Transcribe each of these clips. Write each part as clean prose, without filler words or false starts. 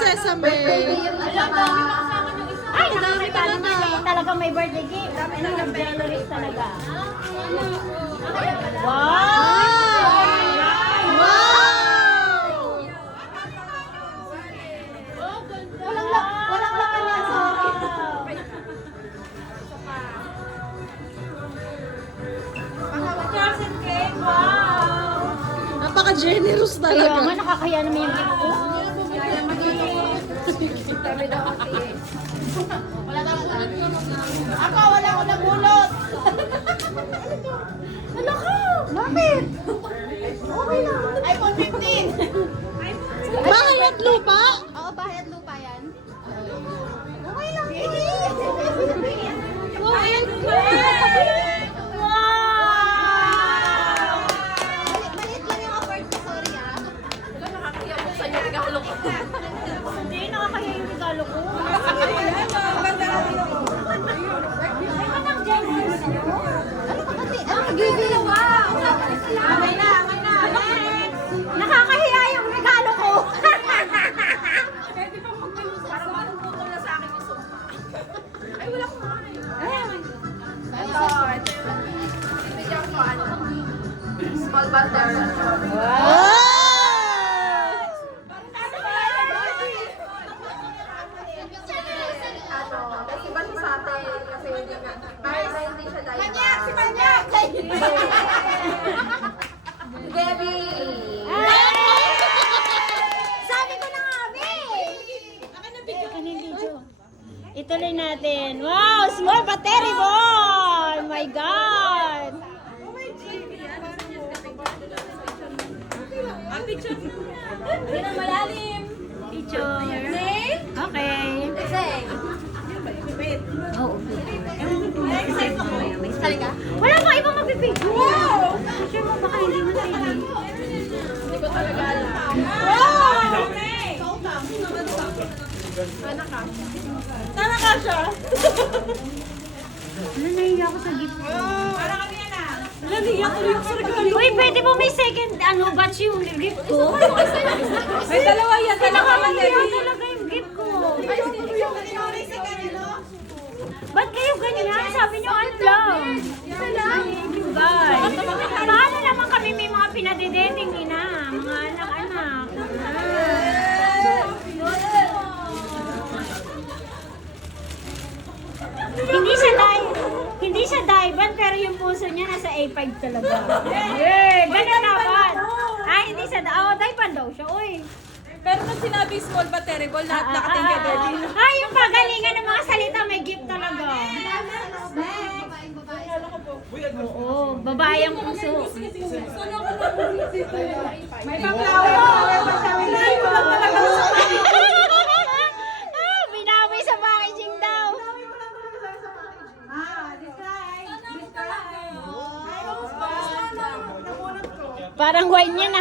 sesame. Ay, nakakita naman talaga may birthday gift. Generous talaga. Wow! Walang laman yan, sorry. Wow! Napaka-generous Kaya talaga. nga, nakakaya naman yung gift ko. Ako, wala ko nabulot. Hala ka! Bakit? Okay lang. iPhone 15. Bahay at lupa? Oo, bahay at lupa yan. Okay lang. Malit lang yung award ko, sorry ah. Hindi, nakakaya yung regalo ko. Giving. Wow! Nakakahiya yung regalo ko. Small butter. Kasi ba sa atin? Kasi hindi nga. Para hindi siya dahil. Manyak! Si Manyak! Debbie! Sabi ko na nga, Be! Ituloy natin. Wow! Small but terrible! My God! Hindi na malalim. Picture. Okay. Oo. Wala ba ibang magpipicture? Wow! Picture mo baka hindi mo sa'yo. Hindi ko talaga alam. Tara ka siya. Ano, nahiya ako sa gift ko. Naniya ko yung sa regalo. Uy, pwede mo may second batch yung gift ko? May dalawa yan. Dalawa man Nakakahiya talaga yung gift ko. Ba't kayo ganyan? Sabi niyo ano lang? Isa lang. You guys. Paano naman kami may mga pinadidating ina? Mga anak-anak. Hindi siya diamond pero yung puso niya nasa A5 talaga. Yeah, ganun dapat. Ah, hindi siya diamond daw siya. Uy. Pero nung sinabi small but terrible, lahat nakating kay Debbie. Ay, yung pagalingan ng mga salita, may gift talaga. Oo, babae ang puso. May paklawe pa sa wilay. Walang talaga sa Ah, binawi sa packaging daw. Parang wine niya na.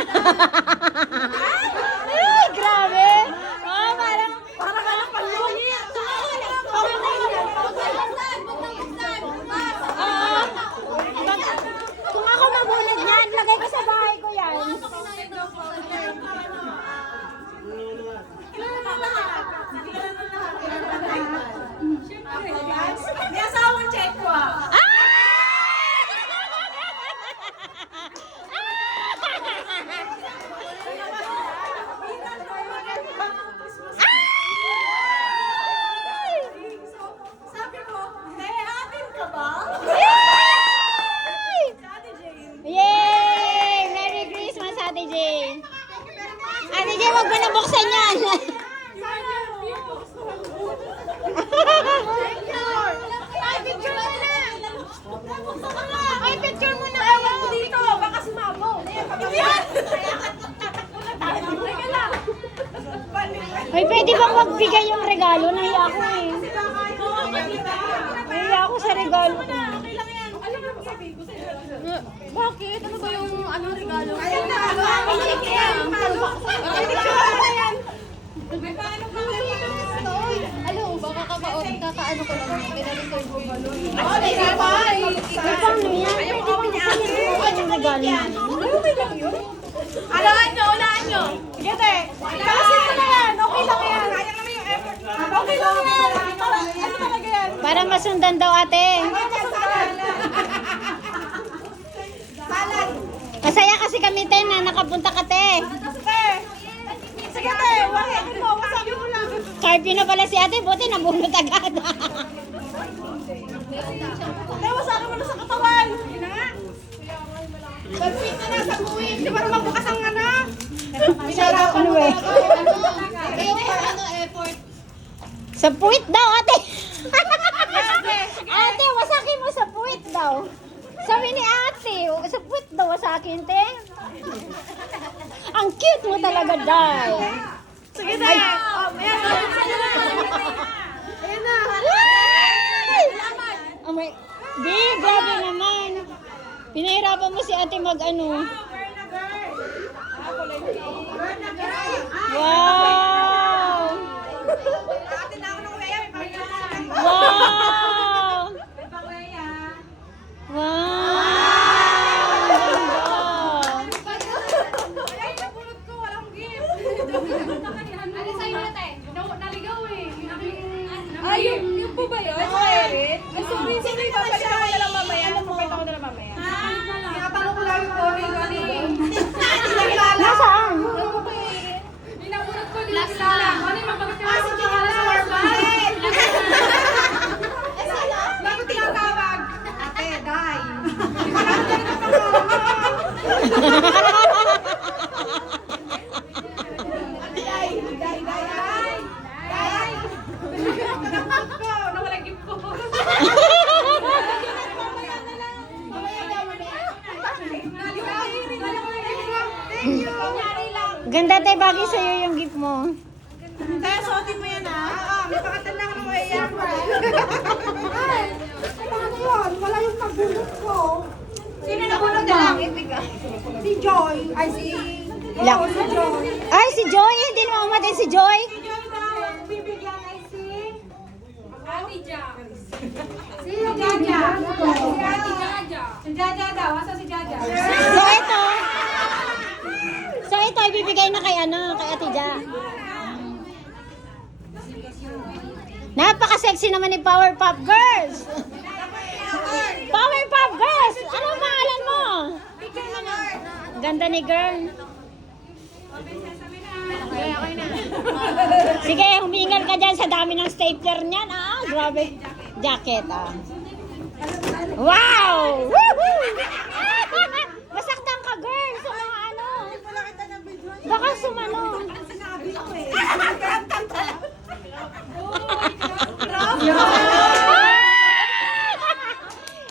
Ay, grabe. Oh, parang ano pa yun? Kung ako mabunod niyan, lagay ko sa bahay ko yan. May asawang check ko ah. Sabi ko, atin ka ba? Yay! Merry Christmas, Ate Jane! Ate Jane, huwag mo na buksan yan! Ay, picture mo na! Ewan ko dito, baka sumabo. Ay, pwede bang magbigay yung regalo? Nahiya ako eh. Nahiya ako sa regalo ko. Bakit? Ano ba yung regalo? Ayan na, Baka kakaano ko lang. Kailangan ko yung balon. Paano yan? Pwede bang buksan yung regalo niya? Alaan nyo. Sige, te. Palasin ko na yan. Okay lang yan. Okay lang yan. Ano talaga yan? Para masundan daw ate. Salad. Masaya kasi kami te na nakapunta ka te. Sige te, wasakin mo. Wasakin mo lang. Carpio na pala si ate, buti nabunot agad. Te, wasakin mo na sa katawan. Yun na nga. Pag-fit na na sa buwing. Di ba naman bukas ang ano? Ano eh? Sa puwit daw ate. Ate, wasakin mo sa puwit daw. Sabi ni ate, sa puwit daw wasakin te. Ang cute mo talaga, Day. Sige te. Ayan na. Oh my, di, grabe naman. Pinahirapan mo si ate mag-ano. Wow! Ate na ako ng uweya. Wow! Wow! Ay, napulot ko. Walang gift. Ano sa'yo na tayo? Naligaw eh. Ay, yung po ba yun? Ay, sorry. Sino yung papalita ko na lang mamaya? Papalita ko na lang mamaya. Tinatanong ko lang yung Tony. Nasaan? Pinapulot ko dito lang. Ano yung mabagat yung Si Joanna sa Warman! Bago tinatawag. Ate, die. Nawalang gift ko. Thank you. Ganda tayo, bagay sa'yo yung gift mo. Kaya suotin mo yan ah. Oo, may pakatan lang ng uweya. Paano yun? Wala yung nagbulot ko. Sino nabulot na lang? Si Joy. Ay, si... Lak. Si Joy. Ay, si Joy! Hindi naman umatay si Joy! Si Joy daw, bibigyan ay si... Ate Jack. Si Jaja. Ate Jaja. Si Jaja daw. Asa si Jaja? So ito, ibibigay na kay ano, kay Ate Ja. Napaka-sexy naman ni Powerpuff Girls! Powerpuff Girls! Anong pangalan mo? Ganda ni girl. Sige, humingal ka dyan sa dami ng stapler niyan. Ah, grabe. Jacket, ah. Wow! Woohoo! Masaktan ka, girl, sa mga ano. Baka sumano. Sinabi ko eh.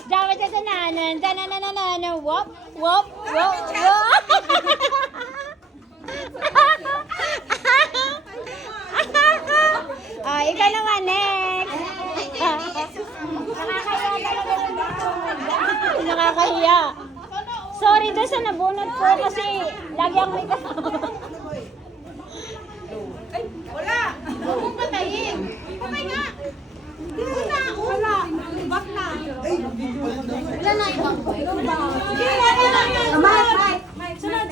Dapat sa tananan, tananananan, wop, wop, wop, wop. Ah, ikaw naman, next. Nakakahiya. Sorry doon sa nabunot ko kasi lagi ako may kasama. Wala. Huwag mong patayin. Patay nga. Wala. Wala. Back na. Wala na ibang boy. Sige, Mike. Sunod.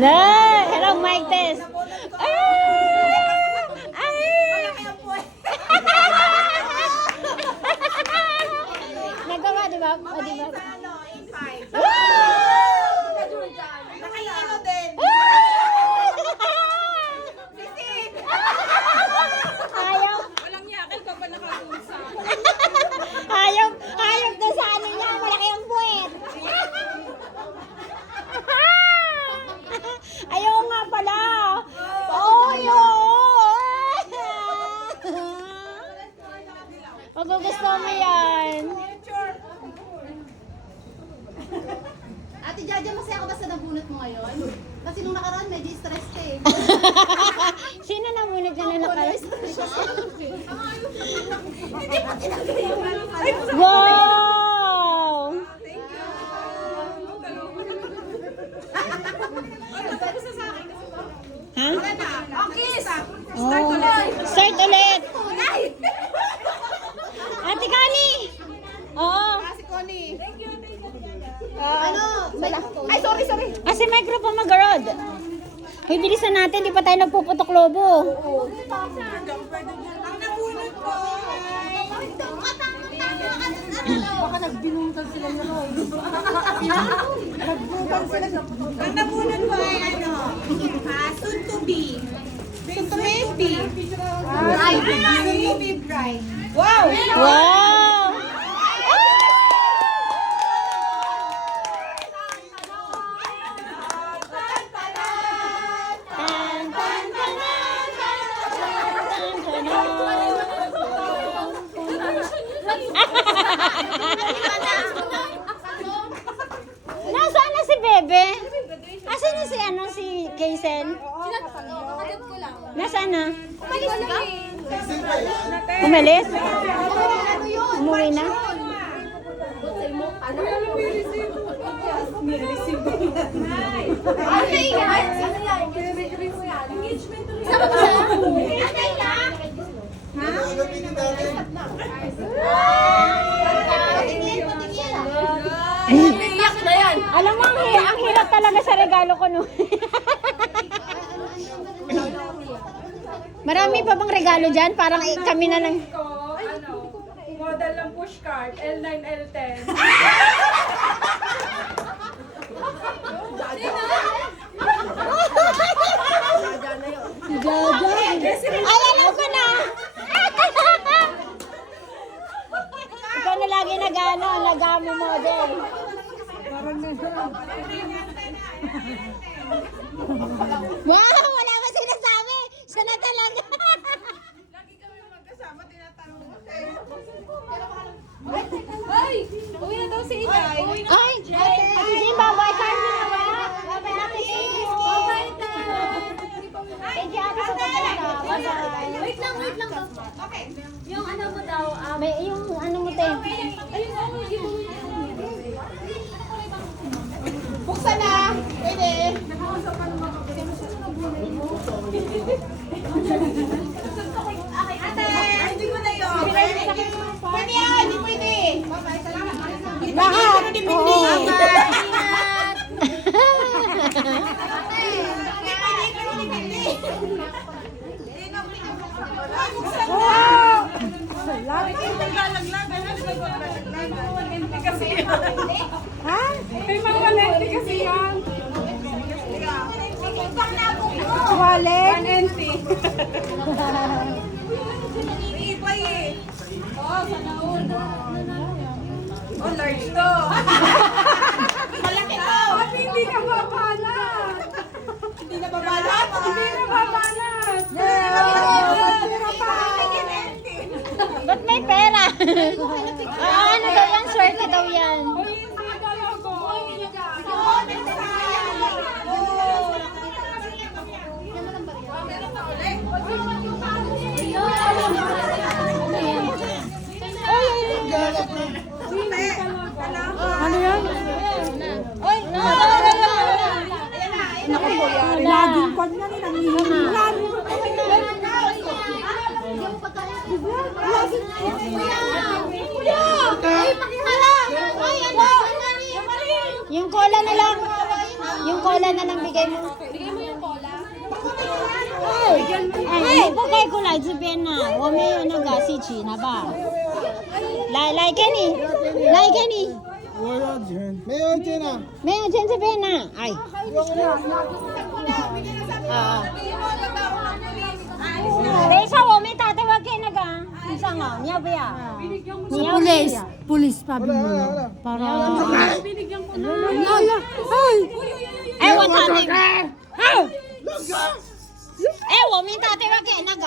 No! Hello, mic test. Nagawa, di ba? O, di ba? Nakaiano din. Ayaw. Walang yakil ka pa nakalusa. Ayaw na sa ano niya. Malaki ang puwet. Ayaw nga pala. Magugusto mo yan. Ate Jaja, masaya ka ba sa nabunot mo ngayon? Kasi nung nakaraan, medyo stress ka eh. Sino namunod na nakalas? Wow! Ha? Okay. Oh. Start ulit. Ate Connie! Oo. Si Connie. Thank you. Ano? Sala. Ay, sorry. Kasi microphone mag-rod. Hoy, bilisan natin, di pa tayo nagpuputok lobo. Baka nagbinutan sila nyo, Roy. Ang nabunod po ay soon to be. Soon to be. Soon to be bride. Wow! Wow! Tan, tan, tanan, tan, tan, Nasaan na si Bebe? Asan na si si Kaisen? Kakagat ko lang. Nasaan na? Umalis ka? Umalis? Umuwi na? Ano yan? Ano yan? Engagement to Sama ko siya? Ano yan? Iyak na yan. Alam mo, ang hirap talaga sa regalo ko no. Marami pa bang regalo dyan? Parang kami na lang. Model ng pushcart, L9, L10. Ay, alam ko na! Ikaw na lagi nagamo model. Wow, wala ba sinasabi? Siya na talaga. Lagi kami magkasama, tinatanong ko Ay! Uwi na daw si Inay. Ay, sige, bye-bye, Carmen na ba? Bye-bye, Ate Sue. Bye-bye, Thank you, Ate Sue. Bye-bye. Wait lang daw. Okay. Yung ano mo daw, May, yung ano mo, te? ayun ano, yung Buksan na. Pwede. Okay, ate! Hindi mo na yun. Pwede yan. Hindi pwede. Bye-bye. Salamat. Lahat. Oo. may mga lente kasi yan. Wallet. 1NT. Iba eh. Oh, sana all. Oh, large to. Malaki to. Pati hindi na babalat. Hindi na babalat. Hindi na babalat. Ba't may pera? Ano daw yan? Swerte daw yan. Uy, hindi talaga. Ano yan? Oy, laging kon na rin ang hihilan. Yung cola na lang. Yung cola na lang bigay mo. Bigay mo yung cola.哎，不可以过来这边呐、我们有那个戏曲，好不好？来给你，来给你，我要钱，没有钱啊！没有钱这边呐、哎，等一下我们打电话给那个医生哦，你要不要？你要不要？ Police pa Wala, wala, wala. para哎，我打电话。哎，我们打电话给那个。